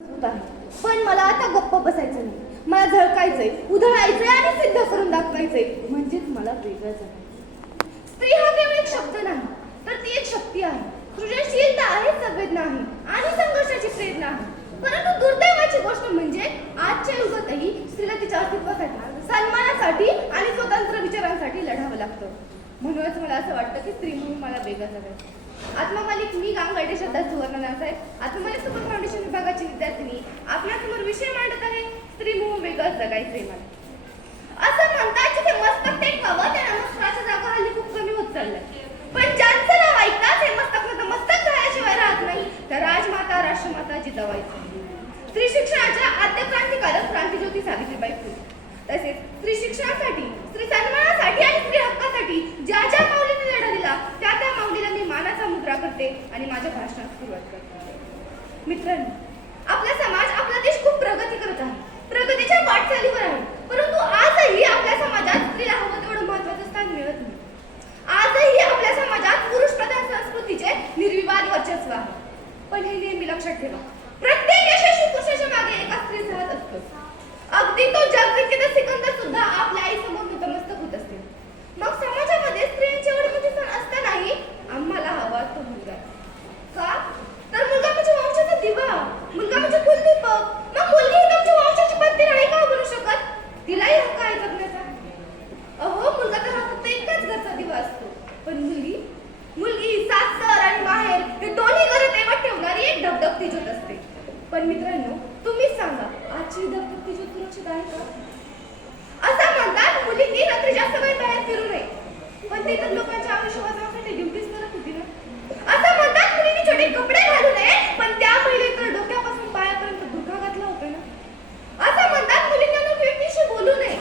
होत आहे. पण मला आता गप्प बसायचं नाही. मला झळकायचंय, उधळायचंय आणि सिद्ध करून दाखवायचंय. म्हणजेच मला वेगळं जगायचं. स्त्री हा केवळ एक शब्द नाही, तर ती एक शक्ती आहे. सृजनशीलता आहे, संवेदना आहे आणि संघर्षाची प्रेरणा आहे. परंतु दुर्दैवाची गोष्ट म्हणजे आजच्या युगातही स्त्रीला तिच्या अस्तित्वासाठी, सन्मानासाठी आणि स्वतंत्र विचारांसाठी लढावं लागतं. म्हणूनच मला असं वाटतं की स्त्री म्हणून मला वेगळं जगायचं. आत्ममालिक मी गांगर्डे श्रद्धा सुवर्ण नासाहेब, आत्ममालिक सुपर फाउंडेशन विभागाची विद्यार्थिनी आपल्यासमोर विषय मांडत आहे, स्त्री म्हणून वेगळं जगायचंय मला. असं म्हणतात की ते मस्तक टेकवावं, त्या नमस्काराच्या जागा हल्ली खूप कमी होत चाललंय. पण ज्यांचं नाव ऐकताच हे मस्तक मस्तक झाल्याशिवाय राहत नाही, तर राजमाता राष्ट्रमाता जिजाबाईचं. स्त्री शिक्षणाच्या आद्य क्रांतिकारक क्रांतिज्योती सावित्रीबाई फुले. तसेच स्त्री शिक्षणासाठी, स्त्री सन्मानासाठी आणि स्त्री हक्कासाठी ज्या ज्या माऊलीने लढा दिला, त्या त्या माऊलीला मी मानाचा मुद्रा करते आणि माझ्या भाषणात सुरुवात करते. मित्रांनो, आपला समाज, आपला देश खूप प्रगती करत आहे, प्रगतीच्या वाटचालीवर आहे. परंतु आजही आपल्या समाजात स्त्रीला हवं तेवढं महत्त्वाचं स्थान मिळत नाही. आजही आपल्या समाजात पुरुष प्रधान संस्कृतीचे निर्विवाद वर्चस्व आहे. पण हे नेहमी लक्षात ठेवा, प्रत्येक यशस्वी पुरुषाच्या मागे एका स्त्री राहत असतो. अगदी तो जगविख्यात सिकंदर सुद्धा आपल्या आईसमोर नतमस्तक होत असते. मग समाजामध्ये स्त्रियांची एवढी मोठी स्थान असतानाही आम्हाला हवा तो मुलगा. का? तर मुलगा म्हणजे वंशाचा दिवा, मुलगा म्हणजे कुलदीपक. मग मुलगी तुमच्या वंशाची पत्नी नाही का बनू शकत? तिलाही हक्क आहे जगण्याचा. अहो, मुलगा तर हा फक्त एकाच घरचा दिवा असतो, पण मुलगी सासर आणि माहेर हे दोन्ही घरं तेवत ठेवणारी एक धगधगती ज्योत असते. पण मित्रांनो, तुम्हीच सांगा, आजची धगधगती ज्योत सुरक्षित आहे का? असं म्हणतात मुलींनी रात्री जास्त वेळ बाहेर फिरू नये, पण ते तर लोकांच्या आयुष्यवादासाठी ड्युटीज करत होती ना. असं म्हणतात मुलींनी छोटे कपडे घालू नये, पण त्या महिलेकडे डोक्यापासून पायापर्यंत बुरखा घातला होता ना. असं म्हणतात मुलींना अनेक व्यक्तीशी बोलू नये,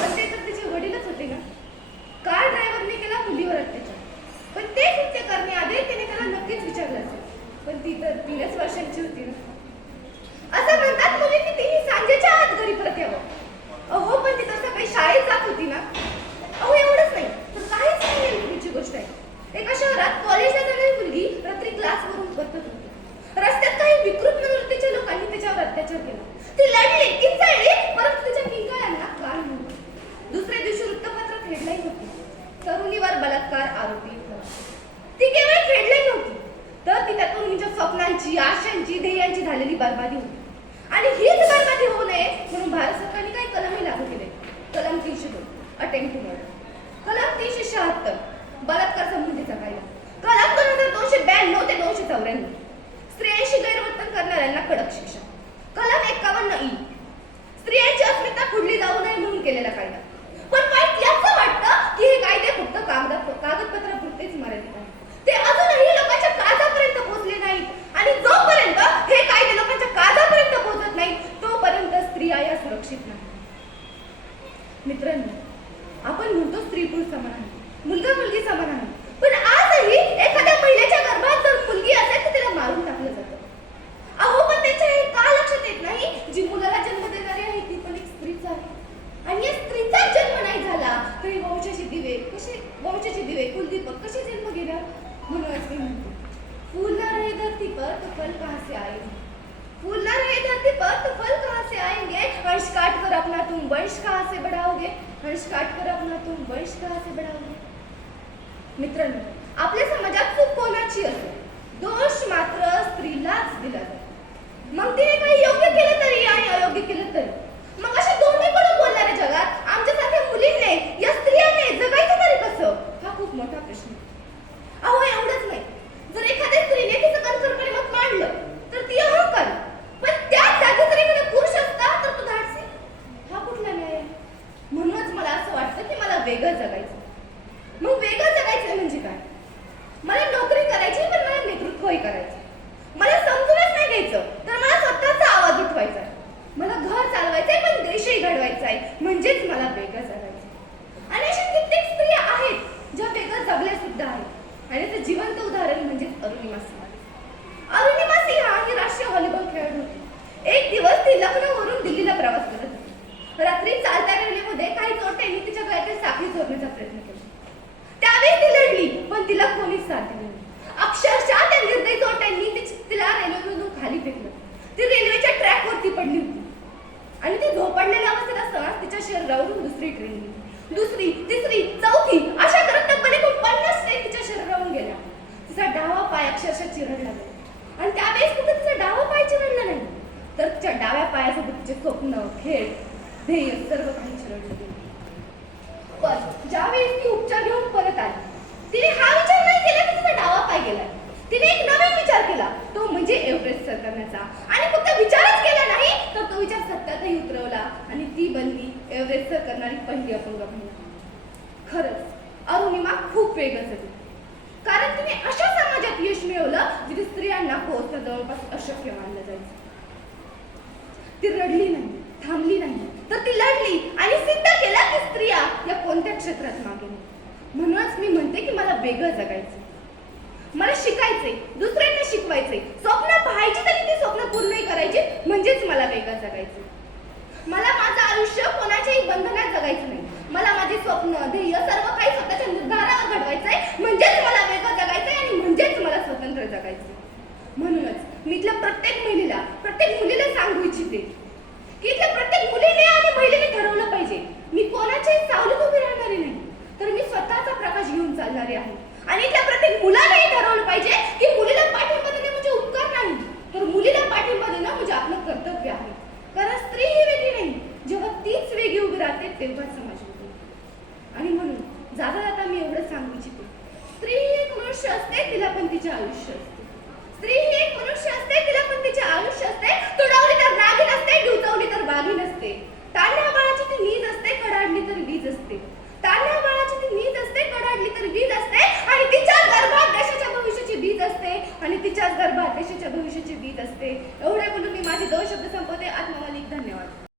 पण ते तर तिचे वडीलच होते ना. कार ड्रायव्हरने केला मुलीवर अत्याचार, पण ते कृत्य करण्याआधी त्याने त्याला नक्कीच विचारलं असेल, पण ती तर 3च वर्षांची होती ना. असं म्हणतात मुलींनी तिने सांजेच्या आत घरी परत यावं. अहो, पण ती तर सकाळी शाळेत जात होती ना. अहो, एवढंच नाही तर काहीच नाही मुलीची गोष्ट आहे. एका शहरात कॉलेजला जाणारी मुलगी रात्री क्लासवरून परतत होती. रस्त्यात काही विकृत मनोवृत्तीच्या लोकांनी त्याच्यावर अत्याचार केला. ती लढली, किंचाळली, परंतु तिच्या किंकाळ्यांना कान नव्हतं. दुसऱ्या दिवशी वृत्तपत्रात हेडलाईन होती, तरुणीवर बलात्कार आरोपी. ती केवळ हेडलाईन नव्हती, तर ती त्या तरुणीच्या स्वप्नांची, आशांची, ध्येयांची झालेली बर्बादी होती. आणि हीच बर्बादी होऊ नये म्हणून भारत सरकारने काही कलमही लागू केले. कलम 302 अटेम्प्ट टू मर्डर, कलम 376 बलात्कार संबंधीचा कायदा, कलम 2292 ते 294 स्त्रियांशी गैरवर्तन करणाऱ्यांना कडक शिक्षा, कलम 51 ई स्त्रियांची अस्मिता खुडली जाऊ नये म्हणून केलेला कायदा. पण वाईट याचं वाटतं की हे कायदे फक्त कागदपत्रापुरतेच मर्यादित आहेत. ते अजूनही लोकांच्या काळजापर्यंत पोहोचले नाहीत आणि जोपर्यंत हे कायदे लोकांच्या काळजापर्यंत पोहोचत नाहीत, तोपर्यंत स्त्रिया या सुरक्षित नाही. मित्रांनो, आपण म्हणतो स्त्री पुरुष समान आहे, मुलगा मुलगी समान आहे, पण आजही एखाद्या महिलेच्या गर्भात जर मुलगी असेल तर तिला मारून टाकलं जातं. अहो, पण त्याच्या हे का लक्षात येत नाही, जी मुलाला जन्म देणारी आहे ती पण एक स्त्रीच आहे. आणि या स्त्रीचा जन्म नाही झाला तरी वंशाचे दिवे कुलदीपक कसे जन्म घेणार? म्हणूनच मी म्हणते, फूल ना रहे धरती पर तो फल कहां से आएंगे, फूल ना रहे धरती पर तो फल कहां से आएंगे, हर्ष काट कर अपना तुम वंश कहां से बढ़ाओगे, हर्ष काट कर अपना तुम वंश कहां से बढ़ाओगे. मित्रांनो, आपल्या समाजात चूक कोणाची असते, दोष मात्र स्त्रीलाच दिला जातो. मग तिने काही योग्य केलं तरी आणि अयोग्य केलं तरी. मग अशा दोन्हीकडून बोलणाऱ्या जगात आमच्यासारख्या मुलींनी, या स्त्रियांनी जगायचं तरी कसं? हा खूप मोठा प्रश्न. अहो, एवढंच नाही, जर एखाद्या स्त्रीने तिचं कणखरपणे मत मांडलं तर ती अहंकार, पण त्याच जागी जर एखादा पुरुष असता तर तो धाडसी. हा कुठला न्याय? म्हणूनच मला असं वाटतं की मला वेगळं जगायचं. मग वेगळं जगायचं म्हणजे काय? मला नोकरी करायची, पण मला नेतृत्वही करायचं. मला समजूनच नाही घ्यायचं, तर मला स्वतःचा आवाज उठवायचा. मला घर चालवायचं पडलेल्या अवस्थेत असताना तिच्या शरीरावरून दुसरी ट्रेन गेली, दुसरी, तिसरी, चौथी अशा करत तब्बल एकूण 50 ट्रेन तिच्या शरीरावरून गेल्या. तिचा डावा पाय अक्षरशः चिरडला गेला आणि त्यावेळेस कुठे तिचा डावा पाय चिरडला नाही, तर तिच्या डाव्या पायासोबत तिचे स्वप्न, खेळ, ध्येय सर्व काही चिरडले गेले. पण ज्यावेळेस ती उपचार घेऊन परत आली, तिने हा विचार नाही केला की तिचा डावा पाय गेला. तिने एक नवीन विचार केला, तो म्हणजे एव्हरेस्ट सर करण्याचा. आणि फक्त विचारच केला नाही, तर तो विचार सत्यातही उतरवला आणि ती बनली एव्हरेस्ट सर करणारी पहिली अपंग महिला. खरंच अरुणिमा खूप वेगळंच होती, कारण तिने अशा समाजात यश मिळवलं जिथे स्त्रियांना पोहोचणं जवळपास अशक्य मानलं जायचं. ती रडली नाही, थांबली नाही, तर ती लढली आणि सिद्ध केलं की स्त्रिया या कोणत्या क्षेत्रात मागे नाही. म्हणूनच मी म्हणते की मला वेगळं जगायचं, मला शिकायचंय, दुसऱ्यांना शिकवायचंय, स्वप्न पाहायची तरी ती स्वप्न पूर्ण करायची, म्हणजेच मला वेगळं जगायचं. मला माझं आयुष्य कोणाच्याही बंधनात जगायचं नाही. मला माझे स्वप्न, ध्येय सर्व काही स्वतःच्या निर्धारावर घडवायचंय, म्हणजेच मला वेगळं जगायचंय आणि म्हणजेच मला स्वतंत्र जगायचंय. म्हणूनच मी इथल्या प्रत्येक महिलेला, प्रत्येक मुलीला सांगू इच्छिते की इथल्या प्रत्येक मुलीने आणि महिलेने ठरवलं पाहिजे, मी कोणाच्याही सावलीत उभी राहणारी नाही, तर मी स्वतःचा प्रकाश घेऊन चालणारी आहे. आणि इथल्या प्रत्येक मुलानेही ठरवलं पाहिजे की मुलीला पाठिंबा देणे म्हणजे उपकार नाही, तर मुलीला पाठिंबा देणं म्हणजे आपलं कर्तव्य आहे. कारण स्त्री ही वेगळी नाही, जेव्हा तीच वेगळी उभी राहते तेव्हा समाज उभी. आणि म्हणून जाता जाता मी एवढं सांगू इच्छिते, स्त्री ही एक मनुष्य असते, तिला पण तिचे आयुष्य असते. स्त्री ही एक मनुष्य असते, तिला पण तिचे आयुष्य असते. तो